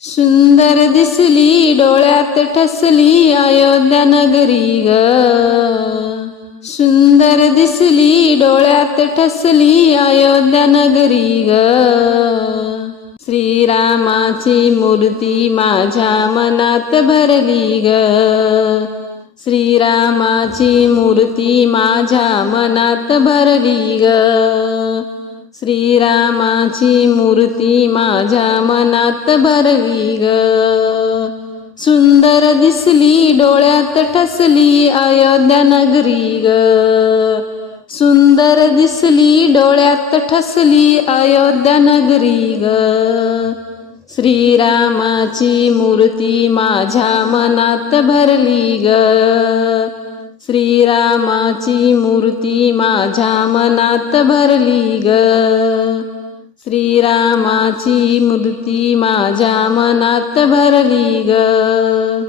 सुंदर दिसली डोळ्यात ठसली अयोध्या नगरी ग. सुंदर दिसली डोळ्यात ठसली अयोध्या नगरी ग. श्रीरामाची मूर्ती माझ्या मनात भरली ग. श्रीरामाची मूर्ती माझ्या मनात भरली ग. श्रीरामाची मूर्ती माझ्या मनात भरली ग. सुंदर दिसली डोळ्यात ठसली अयोध्या नगरी ग. सुंदर दिसली डोळ्यात ठसली अयोध्या नगरी ग. श्रीरामाची मूर्ती माझ्या मनात भरली ग. श्रीरामाची मूर्ती माझ्या मनात भरली ग. श्रीरामाची मूर्ती माझ्या मनात भरली ग.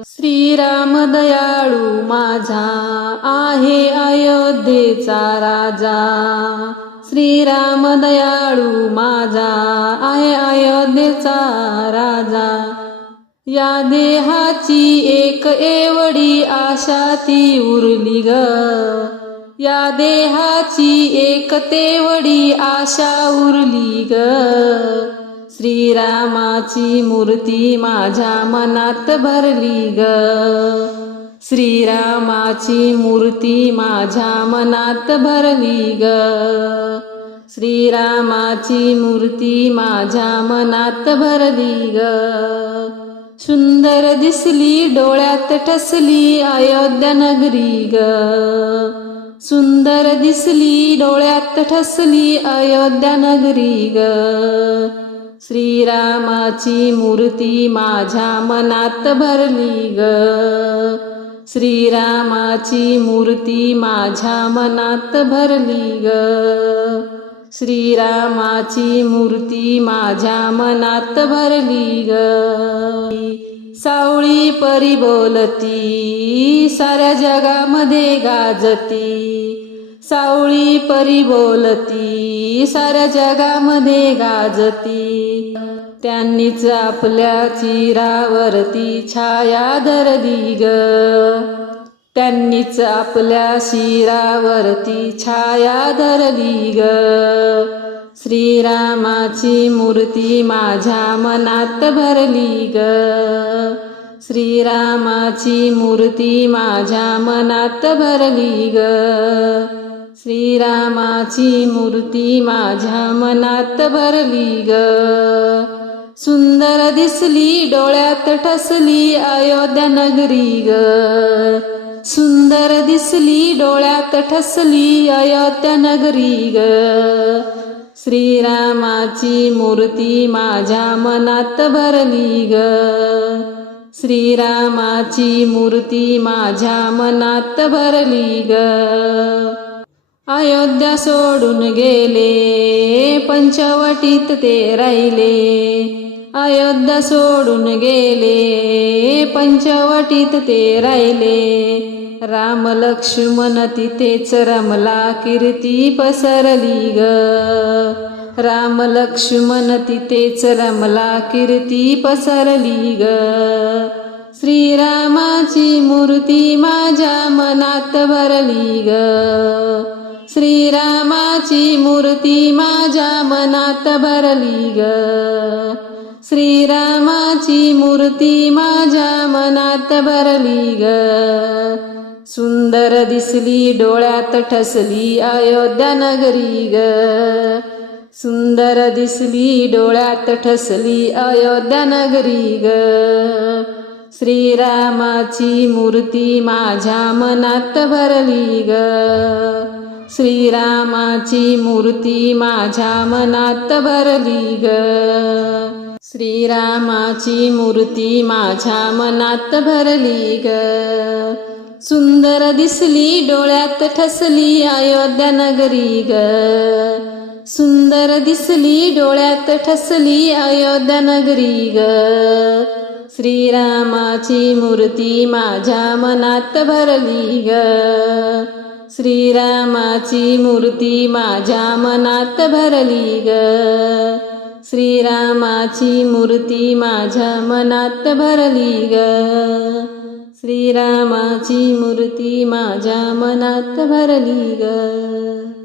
श्रीराम दयाळू माझा आहे अयोध्येचा राजा. श्रीराम दयाळू माझा आहे अयोध्येचा राजा. या देहाची एक एवढी आशा ती उरली ग. या देहाची एक तेवढी आशा उरली ग. श्रीरामाची मूर्ती माझ्या मनात भरली ग. श्रीरामाची मूर्ती माझ्या मनात भरली ग. श्रीरामाची मूर्ती माझ्या मनात भरली ग. सुंदर दिसली डोळ्यात ठसली अयोध्या नगरी ग. सुंदर दिसली डोळ्यात ठसली अयोध्या नगरी ग. श्रीरामाची मूर्ती माझ्या मनात भरली ग. श्रीरामाची मूर्ती माझ्या मनात भरली ग. श्रीरामाची मूर्ती माझ्या मनात भरली ग. सावळी परी बोलती साऱ्या जगामध्ये गाजती. सावळी परी बोलती साऱ्या जगामध्ये गाजती. त्यांनीच आपल्या चिरावरती छाया धरली ग. त्यांनीच आपल्या शिरावरती छाया धरली ग. श्रीरामाची मूर्ती माझ्या मनात भरली ग. श्रीरामाची मूर्ती माझ्या मनात भरली ग. श्रीरामाची मूर्ती माझ्या मनात भरली ग. सुंदर दिसली डोळ्यात ठसली अयोध्या नगरी ग. सुंदर दिसली डोळ्यात ठसली अयोध्या नगरी ग श्रीरामाची मूर्ती माझ्या मनात भरली ग श्रीरामाची मूर्ती माझ्या मनात भरली ग अयोध्या सोडून गेले पंचवटीत ते राहिले. अयोध्या सोडून गेले पंचवटीत ते राहिले. राम लक्ष्मण तिथेच रमला कीर्ती पसरली ग. राम लक्ष्मण तिथेच रमला कीर्ती पसरली ग. श्रीरामाची मूर्ती माझ्या मनात भरली ग. श्रीरामाची मूर्ती माझ्या मनात भरली ग. श्रीरामाची मूर्ती माझ्या मनात भरली ग. सुंदर दिसली डोळ्यात ठसली अयोध्या नगरी ग. सुंदर दिसली डोळ्यात ठसली अयोध्या नगरी ग. श्रीरामाची मूर्ती माझ्या मनात भरली ग. श्रीरामाची मूर्ती माझ्या मनात भरली ग. श्रीरामाची मूर्ती माझ्या मनात भरली ग. सुंदर दिसली डोळ्यात ठसली अयोध्या नगरी ग. सुंदर दिसली डोळ्यात ठसली अयोध्या नगरी ग. श्रीरामाची मूर्ती माझ्या मनात भरली ग. श्रीरामाची मूर्ती माझ्या मनात भरली ग. श्रीरामाची मूर्ती माझ्या मनात भरली ग. श्रीरामाची मूर्ती माझ्या मनात भरली ग.